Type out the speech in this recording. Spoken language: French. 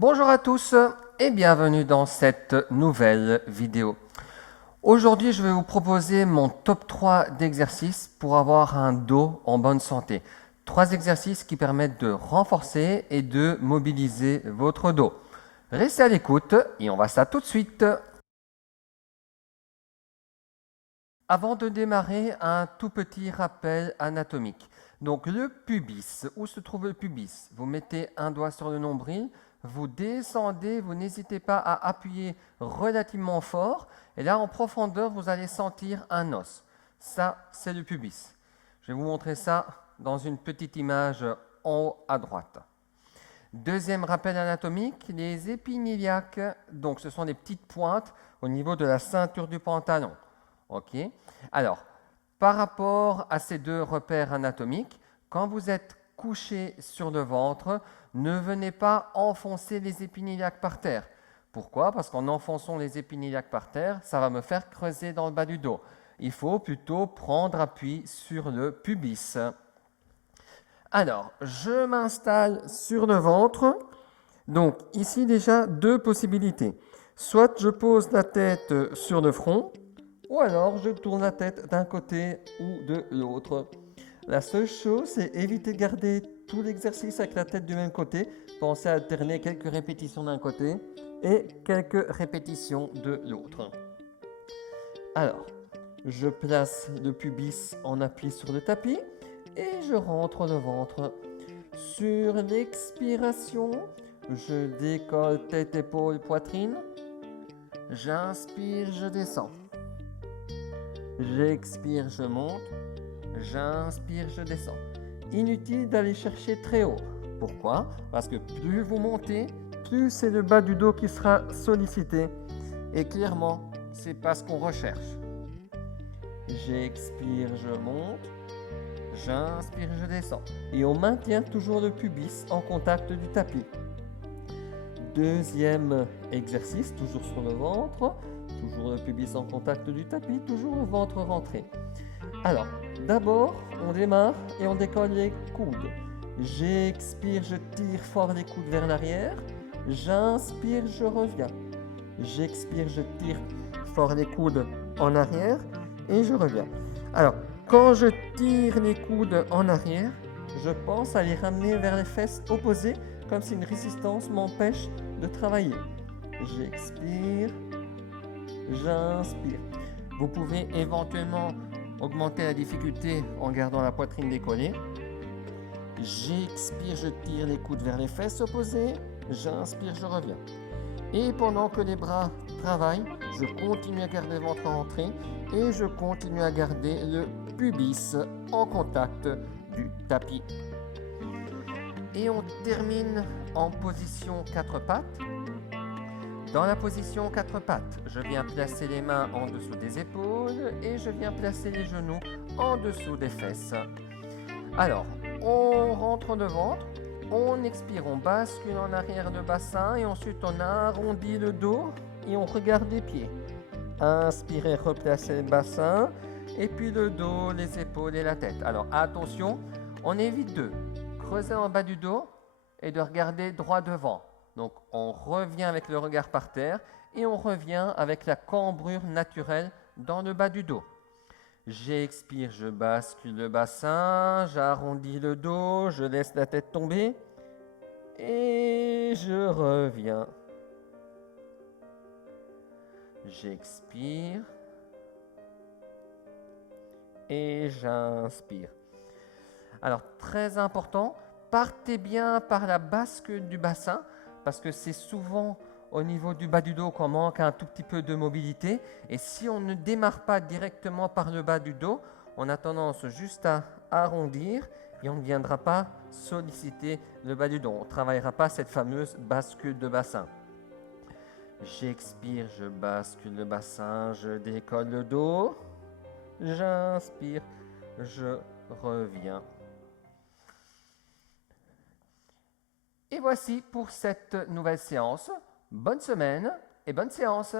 Bonjour à tous et bienvenue dans cette nouvelle vidéo. Aujourd'hui, je vais vous proposer mon top 3 d'exercices pour avoir un dos en bonne santé. 3 exercices qui permettent de renforcer et de mobiliser votre dos. Restez à l'écoute et on va ça tout de suite. Avant de démarrer, un tout petit rappel anatomique. Donc le pubis, où se trouve le pubis? Vous mettez un doigt sur le nombril, vous descendez, vous n'hésitez pas à appuyer relativement fort, et là en profondeur, vous allez sentir un os. Ça, c'est le pubis. Je vais vous montrer ça dans une petite image en haut à droite. Deuxième rappel anatomique, les épiniliaques, donc ce sont des petites pointes au niveau de la ceinture du pantalon. Ok. Alors, par rapport à ces deux repères anatomiques, quand vous êtes couché sur le ventre, ne venez pas enfoncer les épiniliaques par terre. Pourquoi? Parce qu'en enfonçant les épiniliaques par terre, ça va me faire creuser dans le bas du dos. Il faut plutôt prendre appui sur le pubis. Alors, je m'installe sur le ventre. Donc, ici déjà, deux possibilités. Soit je pose la tête sur le front, ou alors je tourne la tête d'un côté ou de l'autre. La seule chose, c'est éviter de garder tout l'exercice avec la tête du même côté. Pensez à alterner quelques répétitions d'un côté et quelques répétitions de l'autre. Alors, je place le pubis en appui sur le tapis et je rentre le ventre. Sur l'expiration, je décolle tête, épaule, poitrine. J'inspire, je descends. J'expire, je monte. J'inspire, je descends. Inutile d'aller chercher très haut. Pourquoi? Parce que plus vous montez, plus c'est le bas du dos qui sera sollicité. Et clairement, c'est pas ce qu'on recherche. J'expire, je monte. J'inspire, je descends. Et on maintient toujours le pubis en contact du tapis. Deuxième exercice, toujours sur le ventre. Toujours le pubis en contact du tapis, toujours le ventre rentré. Alors, d'abord, on démarre et on décolle les coudes. J'expire, je tire fort les coudes vers l'arrière. J'inspire, je reviens. J'expire, je tire fort les coudes en arrière et je reviens. Alors, quand je tire les coudes en arrière, je pense à les ramener vers les fesses opposées, comme si une résistance m'empêche de travailler. J'expire, j'inspire. Vous pouvez éventuellement augmenter la difficulté en gardant la poitrine décollée. J'expire, je tire les coudes vers les fesses opposées. J'inspire, je reviens. Et pendant que les bras travaillent, je continue à garder le ventre rentré et je continue à garder le pubis en contact du tapis. Et on termine en position 4 pattes. Dans la position 4 pattes, je viens placer les mains en dessous des épaules et je viens placer les genoux en dessous des fesses. Alors, on rentre le ventre, on expire, on bascule en arrière le bassin et ensuite on arrondit le dos et on regarde les pieds. Inspirez, replacez le bassin et puis le dos, les épaules et la tête. Alors attention, on évite de creuser en bas du dos et de regarder droit devant. Donc on revient avec le regard par terre et on revient avec la cambrure naturelle dans le bas du dos. J'expire, je bascule le bassin, j'arrondis le dos, je laisse la tête tomber et je reviens. J'expire et j'inspire. Alors très important, partez bien par la bascule du bassin parce que c'est souvent au niveau du bas du dos qu'on manque un tout petit peu de mobilité. Et si on ne démarre pas directement par le bas du dos, on a tendance juste à arrondir et on ne viendra pas solliciter le bas du dos. On ne travaillera pas cette fameuse bascule de bassin. J'expire, je bascule le bassin, je décolle le dos. J'inspire, je reviens. Et voici pour cette nouvelle séance. Bonne semaine et bonne séance.